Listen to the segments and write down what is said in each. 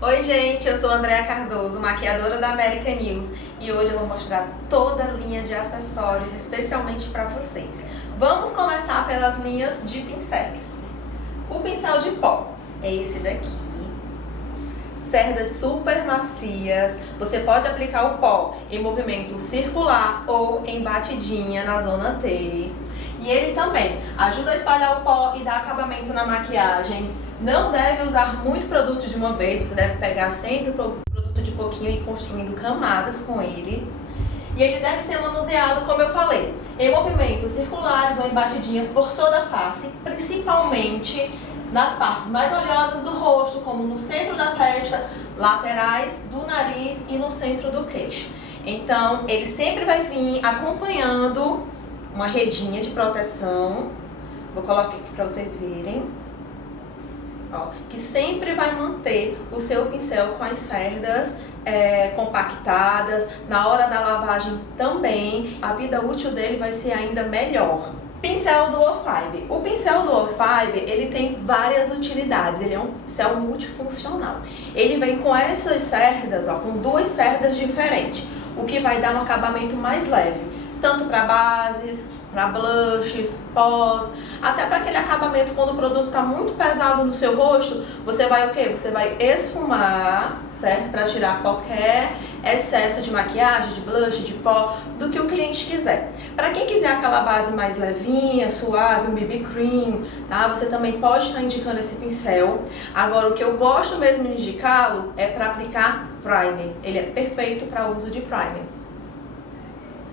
Oi gente, eu sou Andréa Cardoso, maquiadora da American News, e hoje eu vou mostrar toda a linha de acessórios especialmente para vocês. Vamos começar pelas linhas de pincéis. O pincel de pó é esse daqui. Cerdas super macias, você pode aplicar o pó em movimento circular ou em batidinha na zona T. E ele também ajuda a espalhar o pó e dar acabamento na maquiagem. Não deve usar muito produto de uma vez, você deve pegar sempre o produto de pouquinho e ir construindo camadas com ele. E ele deve ser manuseado, como eu falei, em movimentos circulares ou em batidinhas por toda a face, principalmente nas partes mais oleosas do rosto, como no centro da testa, laterais do nariz e no centro do queixo. Então, ele sempre vai vir acompanhando uma redinha de proteção. Vou colocar aqui para vocês verem. Ó, que sempre vai manter o seu pincel com as cerdas compactadas. Na hora da lavagem também, a vida útil dele vai ser ainda melhor. Pincel Duo Fiber. O pincel Duo Fiber, ele tem várias utilidades, ele é um pincel multifuncional. Ele vem com essas cerdas, ó, com duas cerdas diferentes, o que vai dar um acabamento mais leve, tanto para bases, para blushes, pós, até para aquele acabamento quando o produto está muito pesado no seu rosto, você vai o quê? Você vai esfumar, certo? Para tirar qualquer excesso de maquiagem, de blush, de pó, do que o cliente quiser. Para quem quiser aquela base mais levinha, suave, um BB cream, tá? Você também pode estar indicando esse pincel. Agora, o que eu gosto mesmo de indicá-lo é para aplicar primer. Ele é perfeito para uso de primer.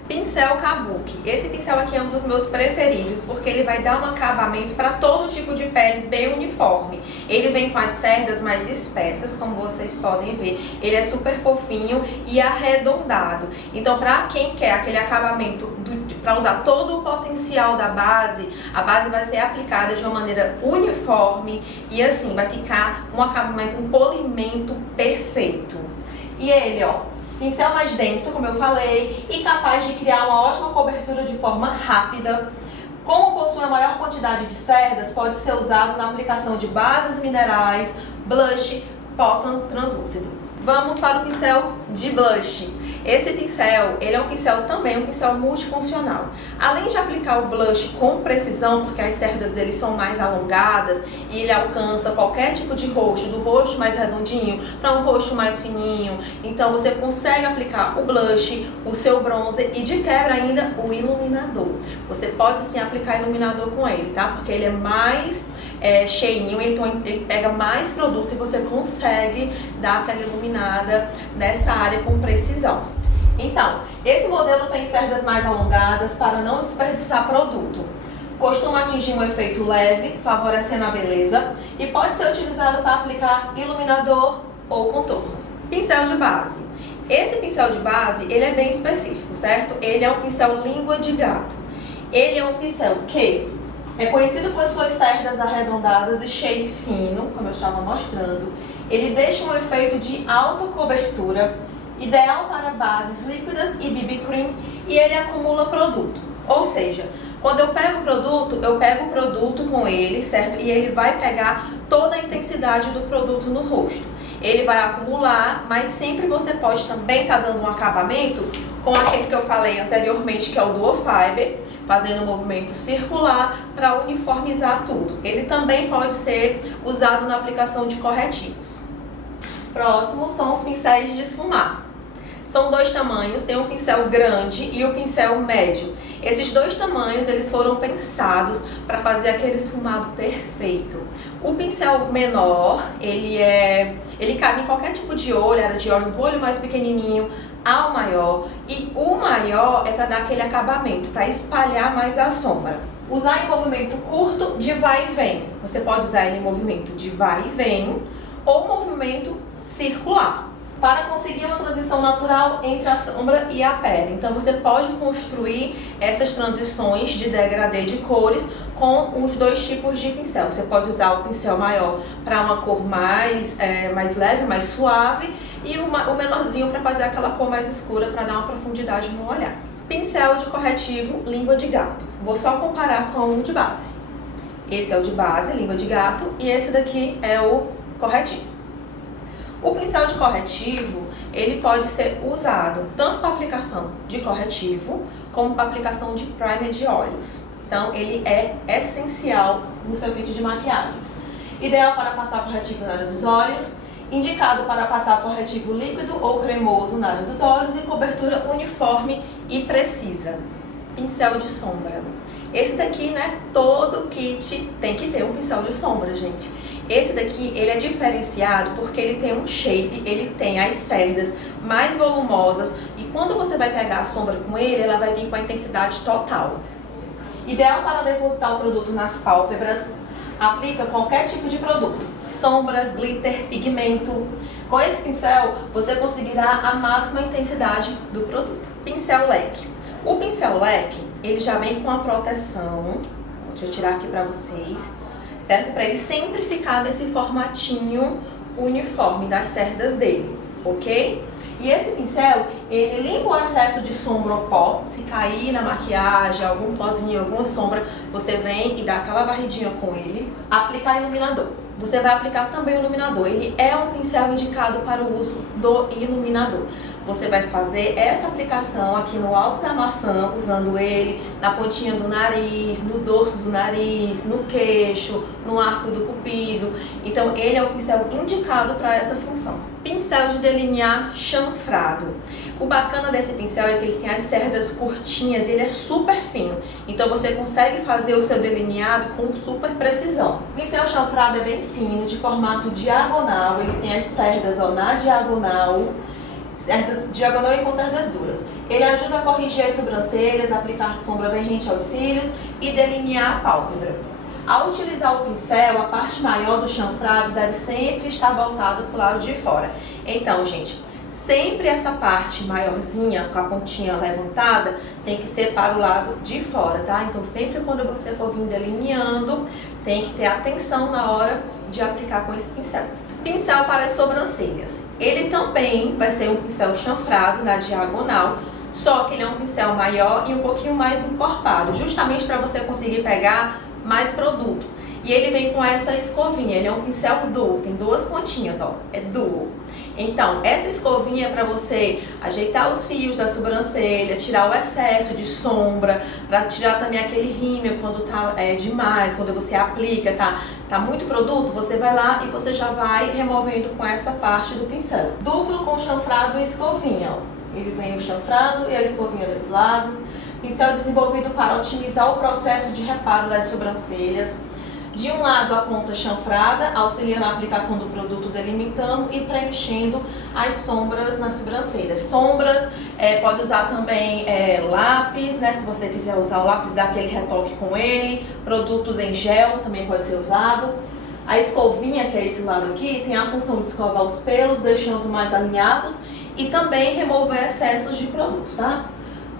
Pincel Kabuki. Esse pincel aqui é um dos meus preferidos, porque ele vai dar um acabamento para todo tipo de pele bem uniforme. Ele vem com as cerdas mais espessas, como vocês podem ver. Ele é super fofinho e arredondado. Então, para quem quer aquele acabamento, para usar todo o potencial da base, a base vai ser aplicada de uma maneira uniforme e assim, vai ficar um acabamento, um polimento perfeito. E ele, ó, pincel mais denso, como eu falei, e capaz de criar uma ótima cobertura de forma rápida. Como possui a maior quantidade de cerdas, pode ser usado na aplicação de bases minerais, blush, pó translúcido. Vamos para o pincel de blush. Esse pincel, ele é um pincel também, um pincel multifuncional. Além de aplicar o blush com precisão, porque as cerdas dele são mais alongadas e ele alcança qualquer tipo de rosto, do rosto mais redondinho para um rosto mais fininho. Então você consegue aplicar o blush, o seu bronzer e de quebra ainda o iluminador. Você pode sim aplicar iluminador com ele, tá? Porque ele é mais cheinho, então ele pega mais produto e você consegue dar aquela iluminada nessa área com precisão. Então, esse modelo tem cerdas mais alongadas para não desperdiçar produto. Costuma atingir um efeito leve, favorecendo a beleza, e pode ser utilizado para aplicar iluminador ou contorno. Pincel de base. Esse pincel de base, ele é bem específico, certo? Ele é um pincel língua de gato. Ele é um pincel que é conhecido por suas cerdas arredondadas e shape fino, como eu estava mostrando. Ele deixa um efeito de autocobertura, ideal para bases líquidas e BB cream, e ele acumula produto. Ou seja, quando eu pego o produto com ele, certo? E ele vai pegar toda a intensidade do produto no rosto. Ele vai acumular, mas sempre você pode também estar dando um acabamento com aquele que eu falei anteriormente, que é o Duo Fiber, fazendo um movimento circular para uniformizar tudo. Ele também pode ser usado na aplicação de corretivos. Próximo são os pincéis de esfumar. São dois tamanhos, tem o pincel grande e o pincel médio. Esses dois tamanhos, eles foram pensados para fazer aquele esfumado perfeito. O pincel menor, ele cabe em qualquer tipo de olho, área de olhos, do olho mais pequenininho ao maior. E o maior é para dar aquele acabamento, para espalhar mais a sombra. Usar em movimento curto de vai e vem. Você pode usar ele em movimento de vai e vem ou movimento circular, para conseguir uma transição natural entre a sombra e a pele. Então você pode construir essas transições de degradê de cores com os dois tipos de pincel. Você pode usar o pincel maior para uma cor mais leve, mais suave, e o menorzinho para fazer aquela cor mais escura, para dar uma profundidade no olhar. Pincel de corretivo, língua de gato. Vou só comparar com o de base. Esse é o de base, língua de gato, e esse daqui é o corretivo. O pincel de corretivo, ele pode ser usado tanto para aplicação de corretivo, como para aplicação de primer de olhos. Então, ele é essencial no seu kit de maquiagens. Ideal para passar corretivo na área dos olhos, indicado para passar corretivo líquido ou cremoso na área dos olhos e cobertura uniforme e precisa. Pincel de sombra. Esse daqui, né, todo kit tem que ter um pincel de sombra, gente. Esse daqui, ele é diferenciado porque ele tem um shape, ele tem as célidas mais volumosas e quando você vai pegar a sombra com ele, ela vai vir com a intensidade total. Ideal para depositar o produto nas pálpebras, aplica qualquer tipo de produto, sombra, glitter, pigmento. Com esse pincel, você conseguirá a máxima intensidade do produto. Pincel leque. O pincel leque, ele já vem com a proteção, deixa eu tirar aqui para vocês, certo? Para ele sempre ficar nesse formatinho uniforme das cerdas dele, ok? E esse pincel, ele limpa o excesso de sombra ou pó. Se cair na maquiagem, algum pozinho, alguma sombra, você vem e dá aquela varridinha com ele. Aplicar iluminador. Você vai aplicar também o iluminador. Ele é um pincel indicado para o uso do iluminador. Você vai fazer essa aplicação aqui no alto da maçã, usando ele na pontinha do nariz, no dorso do nariz, no queixo, no arco do cupido. Então, ele é um pincel indicado para essa função. Pincel de delinear chanfrado. O bacana desse pincel é que ele tem as cerdas curtinhas e ele é super fino. Então, você consegue fazer o seu delineado com super precisão. O pincel chanfrado é bem fino, de formato diagonal. Ele tem as cerdas na diagonal. Cerdas diagonal e com cerdas duras. Ele ajuda a corrigir as sobrancelhas, aplicar sombra bem rente aos cílios e delinear a pálpebra. Ao utilizar o pincel, a parte maior do chanfrado deve sempre estar voltada para o lado de fora. Então, gente, sempre essa parte maiorzinha, com a pontinha levantada, tem que ser para o lado de fora, tá? Então, sempre quando você for vir delineando, tem que ter atenção na hora de aplicar com esse pincel. Pincel para as sobrancelhas. Ele também vai ser um pincel chanfrado na diagonal, só que ele é um pincel maior e um pouquinho mais encorpado, justamente para você conseguir pegar mais produto. E ele vem com essa escovinha, ele é um pincel duo, tem duas pontinhas, ó, é duo. Então, essa escovinha é para você ajeitar os fios da sobrancelha, tirar o excesso de sombra, para tirar também aquele rímel quando tá demais, quando você aplica, tá muito produto, você vai lá e você já vai removendo com essa parte do pincel. Duplo com chanfrado e escovinha, ó. Ele vem o chanfrado e a escovinha desse lado. Pincel desenvolvido para otimizar o processo de reparo das sobrancelhas. De um lado a ponta chanfrada, auxilia na aplicação do produto delimitando e preenchendo as sombras nas sobrancelhas. Sombras, pode usar também lápis, né? Se você quiser usar o lápis, dar aquele retoque com ele. Produtos em gel também pode ser usado. A escovinha, que é esse lado aqui, tem a função de escovar os pelos, deixando mais alinhados e também remover excessos de produto, tá?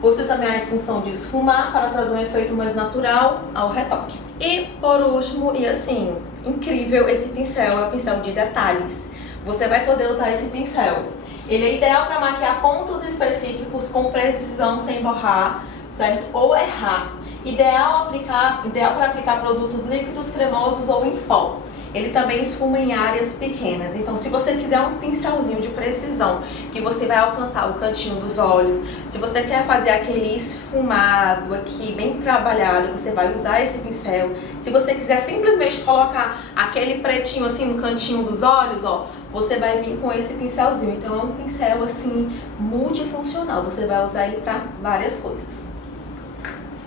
Possui também a função de esfumar para trazer um efeito mais natural ao retoque. E por último, e assim, incrível, esse pincel é o pincel de detalhes. Você vai poder usar esse pincel. Ele é ideal para maquiar pontos específicos com precisão sem borrar, certo? Ou errar. Ideal para aplicar produtos líquidos, cremosos ou em pó. Ele também esfuma em áreas pequenas. Então, se você quiser um pincelzinho de precisão, que você vai alcançar o cantinho dos olhos, se você quer fazer aquele esfumado aqui, bem trabalhado, você vai usar esse pincel. Se você quiser simplesmente colocar aquele pretinho assim no cantinho dos olhos, ó, você vai vir com esse pincelzinho. Então, é um pincel assim, multifuncional. Você vai usar ele para várias coisas.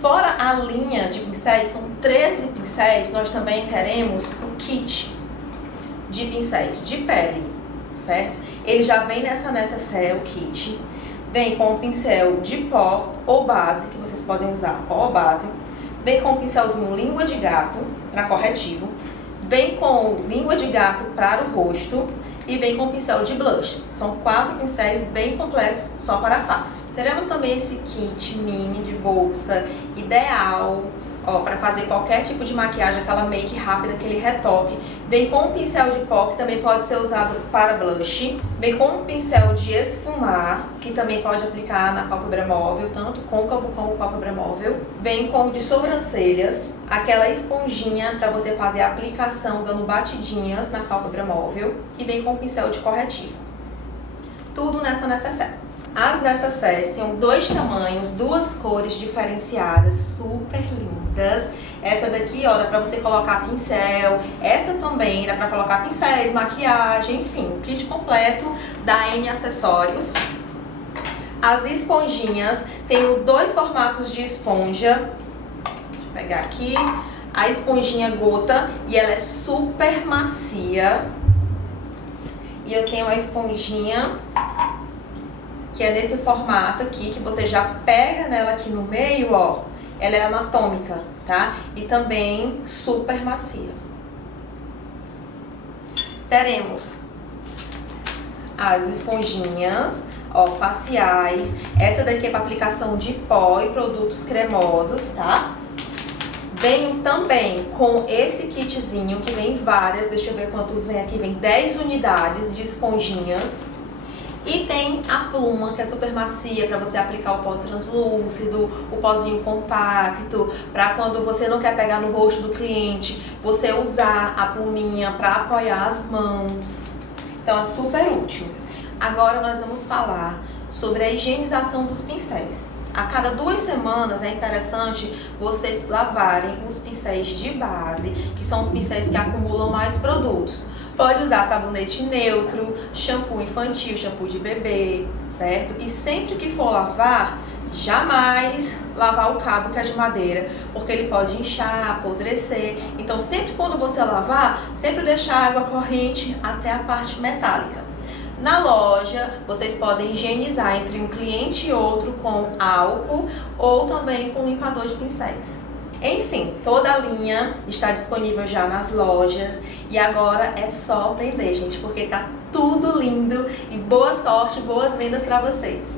Fora a linha de pincéis, são 13 pincéis, nós também teremos o kit de pincéis de pele, certo? Ele já vem nessa necessaire, o kit. Vem com um pincel de pó ou base, que vocês podem usar pó ou base. Vem com um pincelzinho língua de gato para corretivo. Vem com língua de gato para o rosto. E vem com pincel de blush. São 4 pincéis bem completos só para a face. Teremos também esse kit mini de bolsa, ideal para fazer qualquer tipo de maquiagem, aquela make rápida, aquele retoque. Vem com um pincel de pó, que também pode ser usado para blush. Vem com um pincel de esfumar, que também pode aplicar na pálpebra móvel, tanto côncavo como pálpebra móvel. Vem com o de sobrancelhas, aquela esponjinha para você fazer a aplicação dando batidinhas na pálpebra móvel. E vem com um pincel de corretivo. Tudo nessa necessaire. As necessaires têm 2 tamanhos, 2 cores diferenciadas, super lindas. Essa daqui, ó, dá pra você colocar pincel. Essa também dá pra colocar pincéis, maquiagem, enfim, o kit completo da N Acessórios. As esponjinhas, tenho 2 formatos de esponja. Deixa eu pegar aqui. A esponjinha gota, e ela é super macia. E eu tenho a esponjinha que é nesse formato aqui, que você já pega nela aqui no meio, ó. Ela é anatômica, tá? E também super macia. Teremos as esponjinhas, ó, faciais. Essa daqui é para aplicação de pó e produtos cremosos, tá? Venho também com esse kitzinho, que vem várias, deixa eu ver quantos vem aqui. Vem 10 unidades de esponjinhas. E tem a pluma, que é super macia, para você aplicar o pó translúcido, o pozinho compacto, para quando você não quer pegar no rosto do cliente, você usar a pluminha para apoiar as mãos. Então é super útil. Agora nós vamos falar sobre a higienização dos pincéis. A cada 2 semanas é interessante vocês lavarem os pincéis de base, que são os pincéis que acumulam mais produtos. Pode usar sabonete neutro, shampoo infantil, shampoo de bebê, certo? E sempre que for lavar, jamais lavar o cabo que é de madeira, porque ele pode inchar, apodrecer. Então sempre quando você lavar, sempre deixar a água corrente até a parte metálica. Na loja, vocês podem higienizar entre um cliente e outro com álcool ou também com limpador de pincéis. Enfim, toda a linha está disponível já nas lojas e agora é só vender, gente, porque tá tudo lindo e boa sorte, boas vendas para vocês!